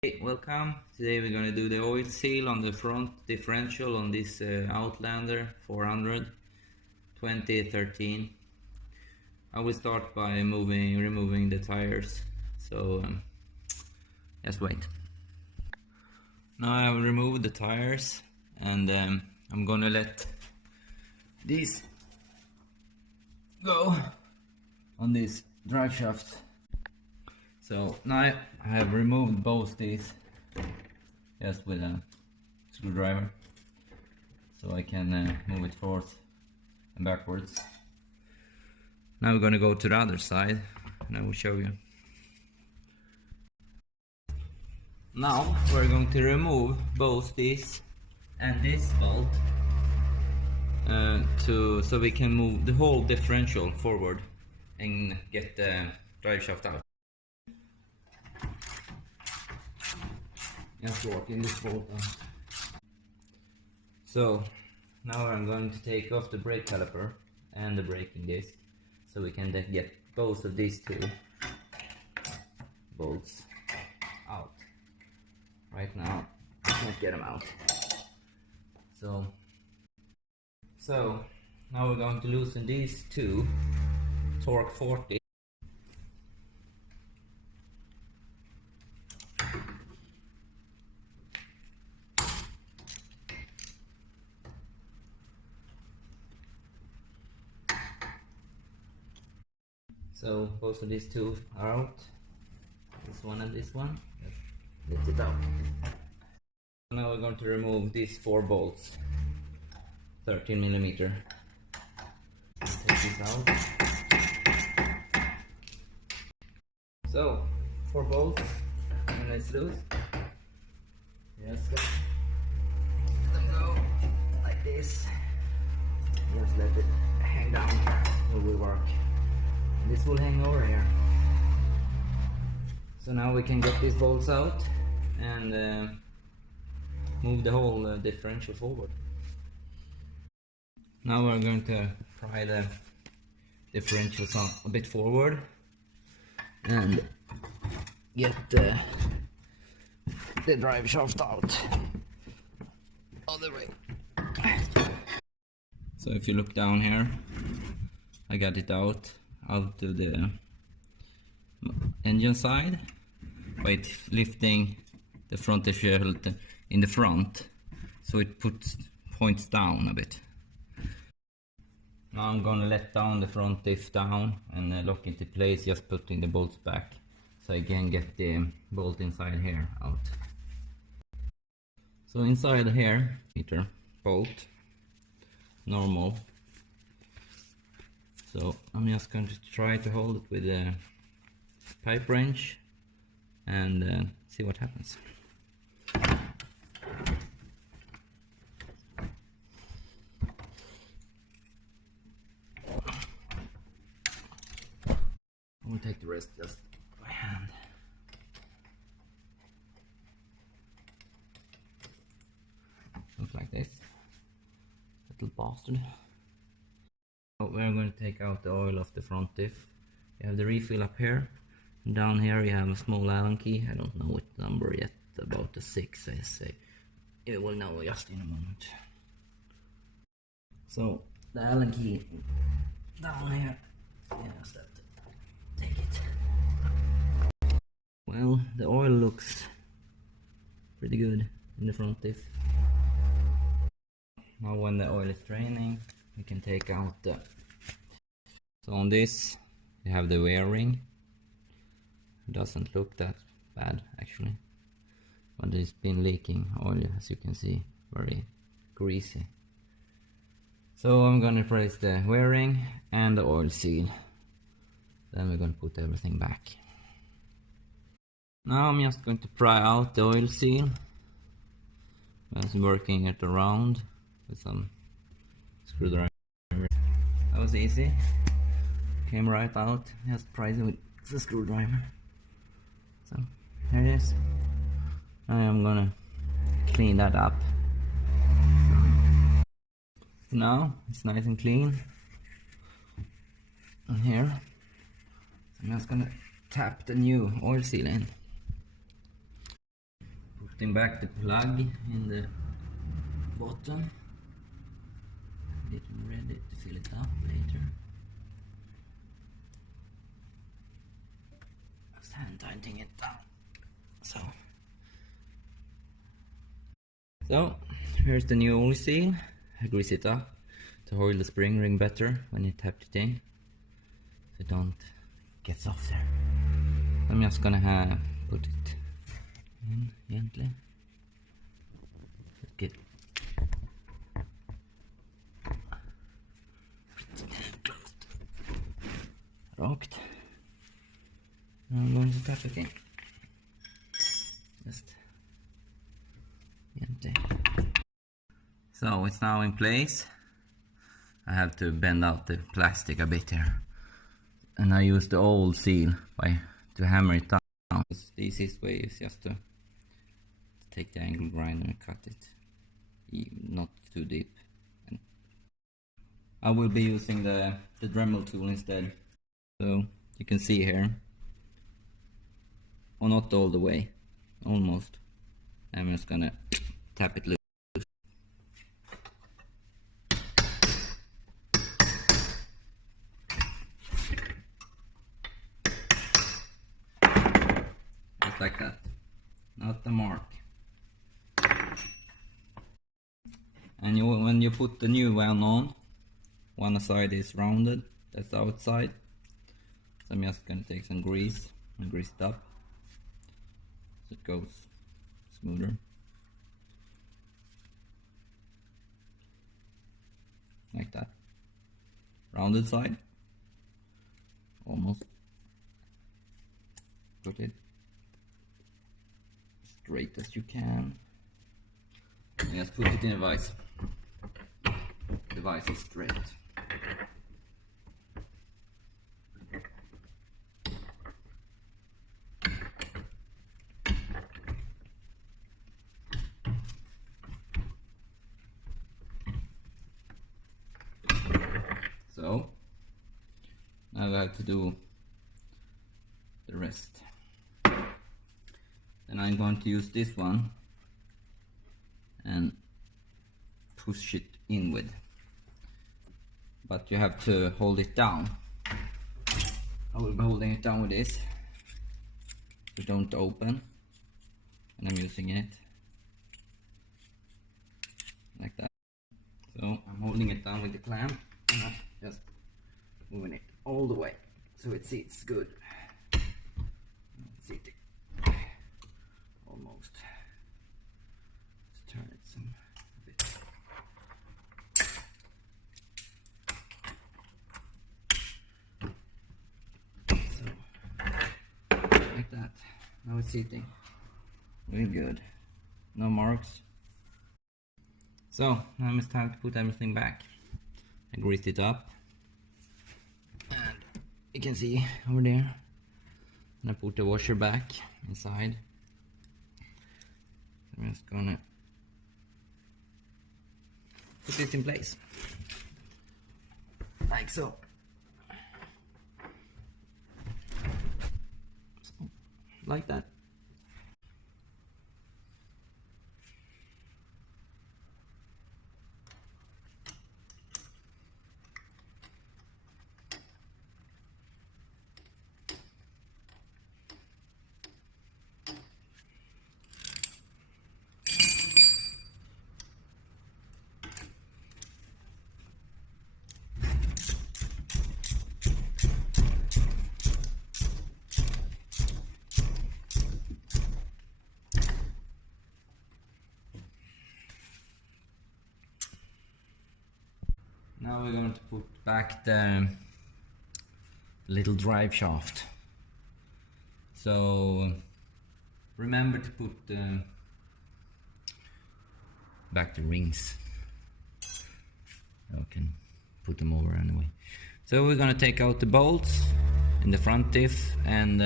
Hey, welcome. Today we're gonna do the oil seal on the front differential on this Outlander 400 2013. I will start by removing the tires. So just wait. Now I have removed the tires, and I'm gonna let these go on this drive shaft. So now I have removed both these just with a screwdriver, so I can move it forth and backwards. Now we're going to go to the other side and I will show you. Now we're going to remove both this and this bolt so we can move the whole differential forward and get the drive shaft out. Just working this bolt out. So now I'm going to take off the brake caliper and the braking disc, so we can then get both of these two bolts out. Right now I can't get them out. So now we're going to loosen these two torque 40. So both of these two are out. This one and this one. Just lift it out. Now we're going to remove these 4 bolts. 13mm. Take this out. So 4 bolts, and it's loose. Just let them go like this. Just let it hang down. It will work. This will hang over here. So now we can get these bolts out and move the whole differential forward. Now we're going to pry the differentials a bit forward and get the drive shaft out all the way. So if you look down here, I got it out to the engine side by lifting the front differential in the front, so it points down a bit. Now I'm gonna let down the front diff down and lock into place, just putting the bolts back so I can get the bolt inside here out. So inside here, meter bolt, normal. So I'm just going to try to hold it with a pipe wrench and see what happens. I'm going to take the rest just by hand. Looks like this. Little bastard. We're going to take out the oil off the front diff. You have the refill up here, and down here you have a small Allen key. I don't know what number yet, about the 6 I say. You will know just in a moment. So the Allen key down here, you just have to take it. Well, the oil looks pretty good in the front diff. Now when the oil is draining, we can take out the... So on this you have the wear ring. It doesn't look that bad actually, but it's been leaking oil, as you can see, very greasy. So I'm gonna place the wear ring and the oil seal, then we're gonna put everything back. Now I'm just going to pry out the oil seal. Just working it around with some screwdriver. That was easy. Came right out. Just prise it with the screwdriver. So here it is. I am gonna clean that up. Now it's nice and clean. And here, I'm just gonna tap the new oil seal in. putting back the plug in the bottom, getting ready to fill it up later. Just hand tightening it down. So here's the new oil seal. I grease it up to hold the spring ring better when you tap it in, so it don't get soft there. I'm just gonna put it in gently. Get closed. Rakt. Now I'm going to tap it in. Just gently. So it's now in place. I have to bend out the plastic a bit here, and I use the old seal to hammer it down. The easiest way is just to take the angle grinder and cut it, not too deep. And I will be using the Dremel tool instead. So you can see here, or not all the way, almost. I'm just gonna tap it loose. Just like that, not the mark. And when you put the new one on, one side is rounded, that's the outside. So I'm just gonna take some grease and grease it up so it goes smoother. Like that. Rounded side. Almost. Put it straight as you can. And just put it in a vise. The vise is straight. So now I have to do the rest. Then I'm going to use this one and push it in with, but you have to hold it down. I will be holding it down with this, so don't open, and I'm using it like that. So I'm holding it down with the clamp and I'm just moving it all the way so it sits good. It's sitting almost. Let's turn it a bit. So like that. Now it's sitting really good. No marks. So now it's time to put everything back. I greased it up, and you can see over there. And I put the washer back inside. I'm just gonna put this in place, like so. Like that. Now we're going to put back the little drive shaft. So remember to put back the rings. I can put them over anyway. So we're gonna take out the bolts in the front diff and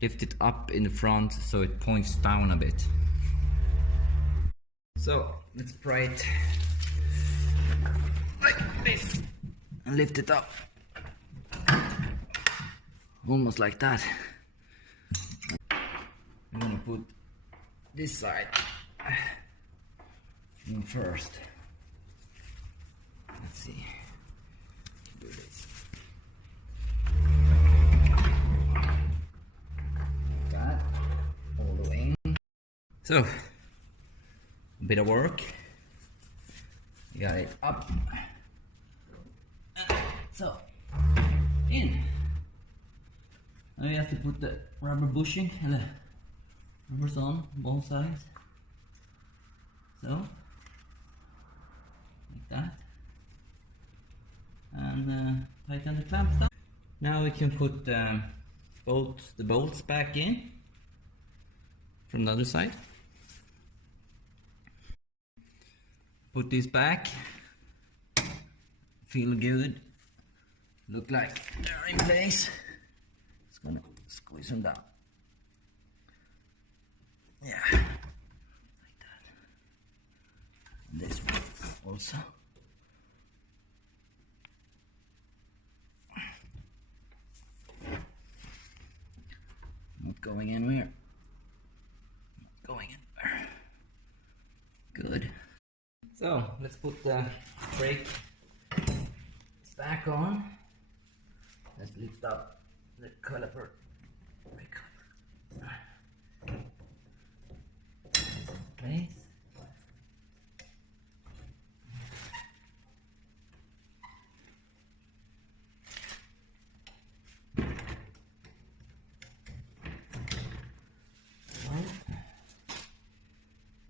lift it up in the front so it points down a bit. So let's pry it like this and lift it up, almost like that. I'm gonna put this side first. Let's see. Do this. That all the way in. So, a bit of work. You got it up. So, in. Now you have to put the rubber bushing and the rubbers on both sides. So, like that. And tighten the clamps down. Now we can put both the bolts back in from the other side. Put these back. Feel good. Look like they're in place. Just gonna squeeze them down. Yeah, like that. And this one also. Not going anywhere. Not going anywhere. Good. So let's put the brake back on. Let's lift up the caliper. Brake caliper. Place.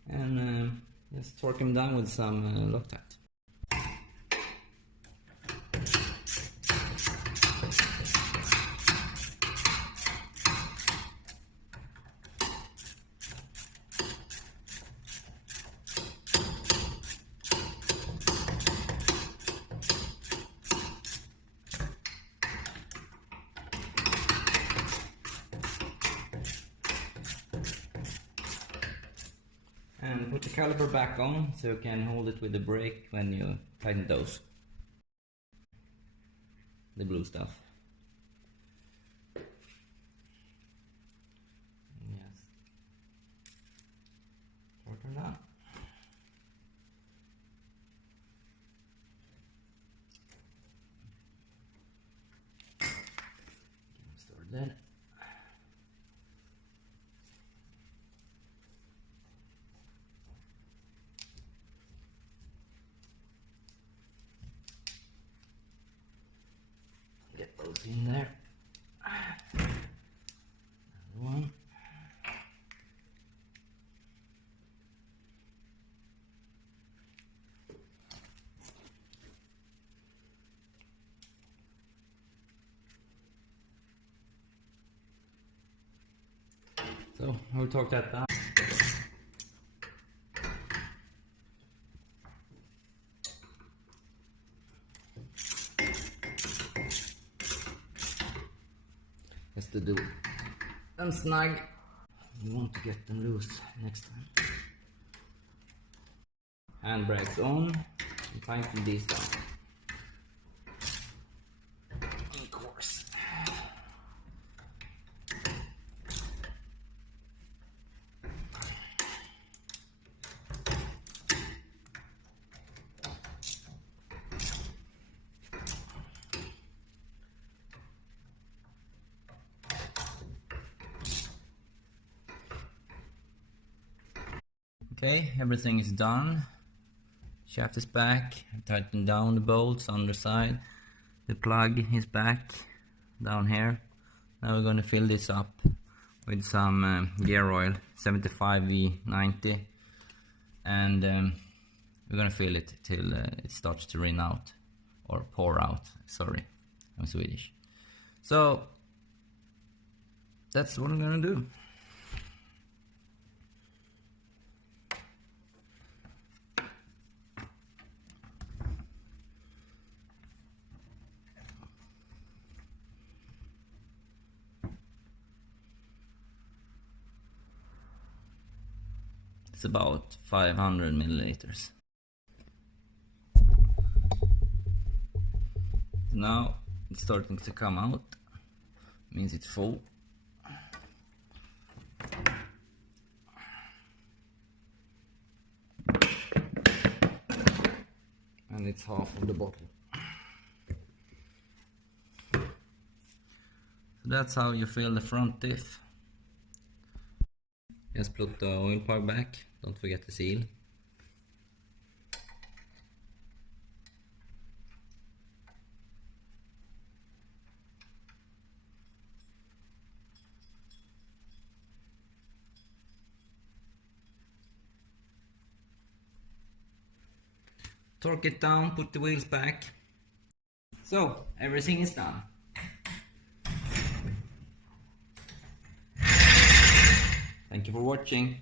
And just torque them down with some Loctite. And put the caliper back on so you can hold it with the brake when you tighten those. The blue stuff. Yes. Shorten that. Start that. Get those in there. Another one. So I will torque that down. Just to do them snug. You want to get them loose next time. Handbrakes on and tighten these down. Of course. Okay, everything is done. Shaft is back. Tighten down the bolts on the side. The plug is back down here. Now we're going to fill this up with some gear oil, 75V90, and we're going to fill it till it starts to rin out, or pour out. Sorry, I'm Swedish. So that's what I'm going to do. It's about 500 milliliters. Now it's starting to come out, means it's full. it's half of the bottle. So that's how you fill the front diff. Just put the oil pipe back, don't forget the seal. Torque it down, put the wheels back. So, everything is done. Thank you for watching.